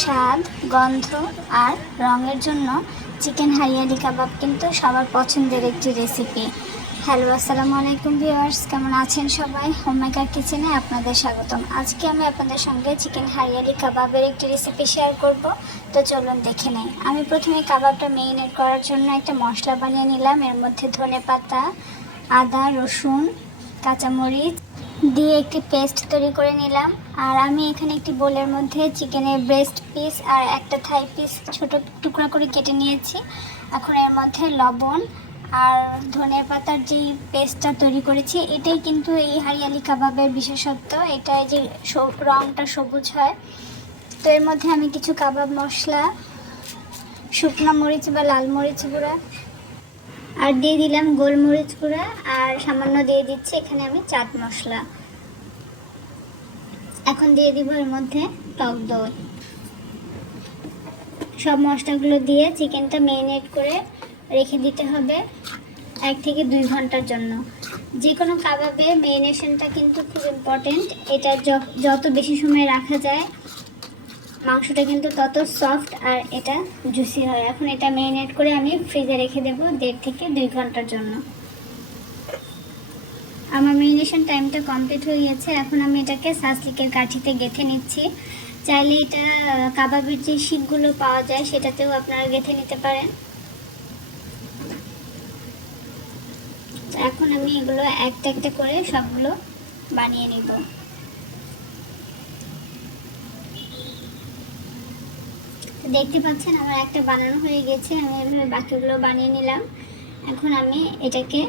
স্বাদ, গন্ধ আর রঙের জন্য চিকেন হারিয়ালি কাবাব কিন্তু সবার পছন্দের একটি রেসিপি। হ্যালো, আসসালামু আলাইকুম ভিউয়ার্স, কেমন আছেন সবাই? হোমমেকার কিচেনে আপনাদের স্বাগতম। আজকে আমি আপনাদের সঙ্গে চিকেন হারিয়ালি কাবাবের একটি রেসিপি শেয়ার করব। তো চলুন দেখে নেই। আমি প্রথমে কাবাবটা মেরিনেট করার জন্য একটা মশলা বানিয়ে নিলাম। এর মধ্যে ধনেপাতা, আদা, রসুন, কাঁচামরিচ দিয়ে একটি পেস্ট তৈরি করে নিলাম। আর আমি এখানে একটি বোলের মধ্যে চিকেনের ব্রেস্ট পিস আর একটা থাই পিস ছোট টুকরা করে কেটে নিয়েছি। এখন এর মধ্যে লবণ আর ধনের পাতার যে পেস্টটা তৈরি করেছি, এটাই কিন্তু এই হারিয়ালি কাবাবের বিশেষত্ব। এটাই যে রঙটা সবুজ হয়। তো এর মধ্যে আমি কিছু কাবাব মশলা, শুকনো মরিচ বা লাল মরিচ গুঁড়া আর দিয়ে দিলাম গোলমরিচ গুঁড়া, আর সামান্য দিয়ে দিচ্ছি এখানে আমি চাট মশলা। এখন দিয়ে দিব এর মধ্যে টক দই। সব মশলাগুলো দিয়ে চিকেনটা মেরিনেট করে রেখে দিতে হবে 1 থেকে 2 ঘন্টার জন্য। যে কোনো কাবাবে মেরিনেশনটা কিন্তু খুব ইম্পর্টেন্ট। এটা যত বেশি সময় রাখা যায় মাংসটা কিন্তু তত সফট আর এটা জুসি হয়। এখন এটা মেরিনেট করে আমি ফ্রিজে রেখে দেবো 1.5 থেকে 2 ঘন্টার জন্য। আমার মেরিনেশন টাইমটা কমপ্লিট হয়ে গেছে। এখন আমি এটাকে সাসলিকের কাঠিতে গেঁথে নিচ্ছি। চাইলে এটা কাবাবের যে শিকগুলো পাওয়া যায় সেটাতেও আপনারা গেঁথে নিতে পারেন। এখন আমি এগুলো একটা একটা করে সবগুলো বানিয়ে নিব। দেখতে পাচ্ছেন আমার একটা বানানো হয়ে গেছে। আমি এভাবে বাকিগুলো বানিয়ে নিলাম। এখন আমি এটাকে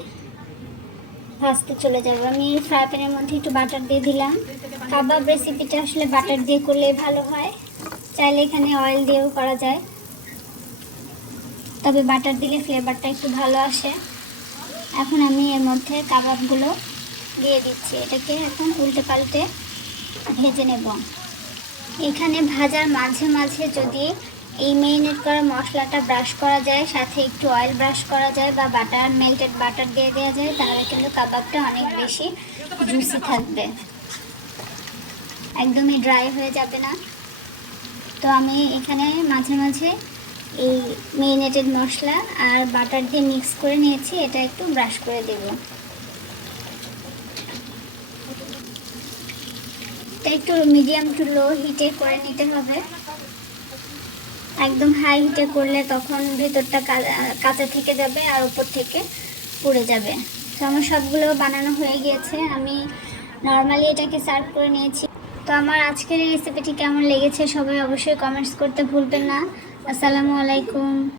ভাজতে চলে যাব। আমি ফ্রাই প্যানের মধ্যে একটু বাটার দিয়ে দিলাম। কাবাব রেসিপিটা আসলে বাটার দিয়ে করলে ভালো হয়, চাইলে এখানে অয়েল দিয়েও করা যায়, তবে বাটার দিলে ফ্লেভারটা একটু ভালো আসে। এখন আমি এর মধ্যে কাবাবগুলো দিয়ে দিচ্ছি। এটাকে এখন উল্টে পাল্টে ভেজে নেব। এখানে ভাজার মাঝে মাঝে যদি এই মেরিনেট করা মশলাটা ব্রাশ করা যায়, সাথে একটু অয়েল ব্রাশ করা যায় বা মেল্টেড বাটার দিয়ে দেওয়া যায়, তাহলে কিন্তু কাবাবটা অনেক বেশি জুসি থাকবে, একদমই ড্রাই হয়ে যাবে না। তো আমি এখানে মাঝে মাঝে এই মেরিনেটেড মশলা আর বাটার দিয়ে মিক্স করে নিয়েছি, এটা একটু ব্রাশ করে দেব। এটা একটু মিডিয়াম টু লো হিটে করে নিতে হবে। একদম হাই হিটে করলে তখন ভেতরটা কাঁচা থেকে যাবে আর উপর থেকে পুড়ে যাবে। তো আমার সবগুলো বানানো হয়ে গিয়েছে। আমি নর্মালি এটাকে সার্ভ করে নিয়েছি। তো আমার আজকের এই রেসিপিটি কেমন লেগেছে সবাই অবশ্যই কমেন্টস করতে ভুলবেন না। আসসালামু আলাইকুম।